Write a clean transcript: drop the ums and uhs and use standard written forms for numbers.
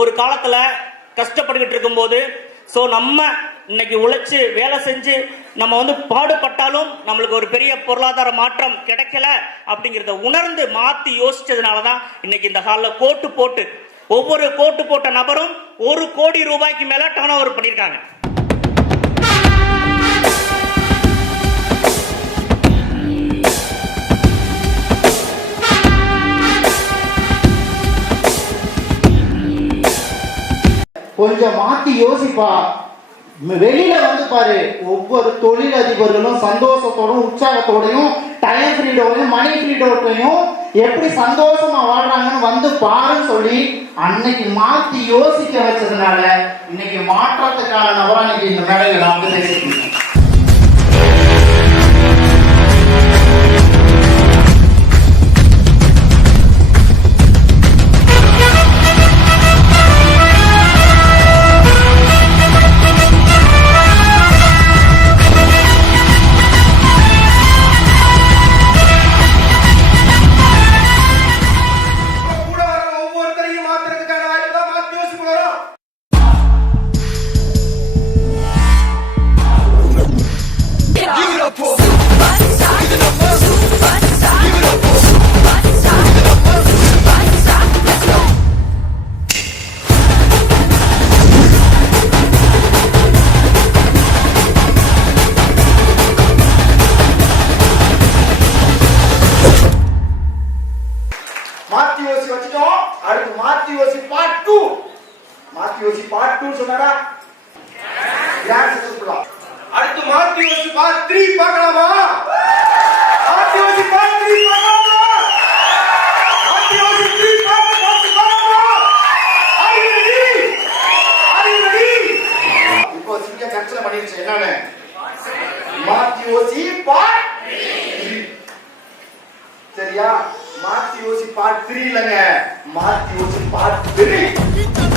ஒரு காலத்துல கஷ்டப்பட்டுக்கிட்டு இருக்கும்போது நம்ம இன்னைக்கு உழைச்சு வேலை செஞ்சு நம்ம பாடுபட்டாலும் நம்மளுக்கு ஒரு பெரிய பொருளாதார மாற்றம் கிடைக்கல அப்படிங்கிறத உணர்ந்து மாத்தி யோசிச்சதுனாலதான் இன்னைக்கு இந்த ஹாலில் கோட்டு போட்டு ஒவ்வொரு கோட்டு போட்ட நபரும் 1 கோடி ரூபாய்க்கு மேல டர்ன் ஓவர் பண்ணியிருக்காங்க. கொஞ்சம் மாத்தி யோசிப்பா. வெளியில வந்து பாரு, ஒவ்வொரு தொழிலதிபர்களும் சந்தோஷத்தோடும் உற்சாகத்தோடையும் டைம் ஃப்ரீடோடையும் மணி ஃப்ரீடோடையும் எப்படி சந்தோஷமா வாழ்றாங்கன்னு வந்து பாருன்னு சொல்லி அன்னைக்கு மாத்தி யோசிக்க வச்சதுனால இன்னைக்கு மாற்றத்துக்கான நபரா இன்னைக்கு இந்த மேடையில நான் வந்து பேசிருக்கேன். பார்ட் 2 சொன்னடா. அடுத்து மாத்தி யோசி பார்ட் 3 பார்க்கலாமா? மாத்தி யோசி பார்ட் 3 பார்க்கலாமா? மாத்தி யோசி 3 பார்க்கலாமா? Are you ready? இப்போ சிங்க கரெக்ஷன் பண்ணிருச்சு. என்னன்னு மாத்தி யோசி பார்ட் 3. சரியா? மாத்தி யோசி பார்ட் 3 இல்லங்க, மாத்தி யோசி பார்ட் 3.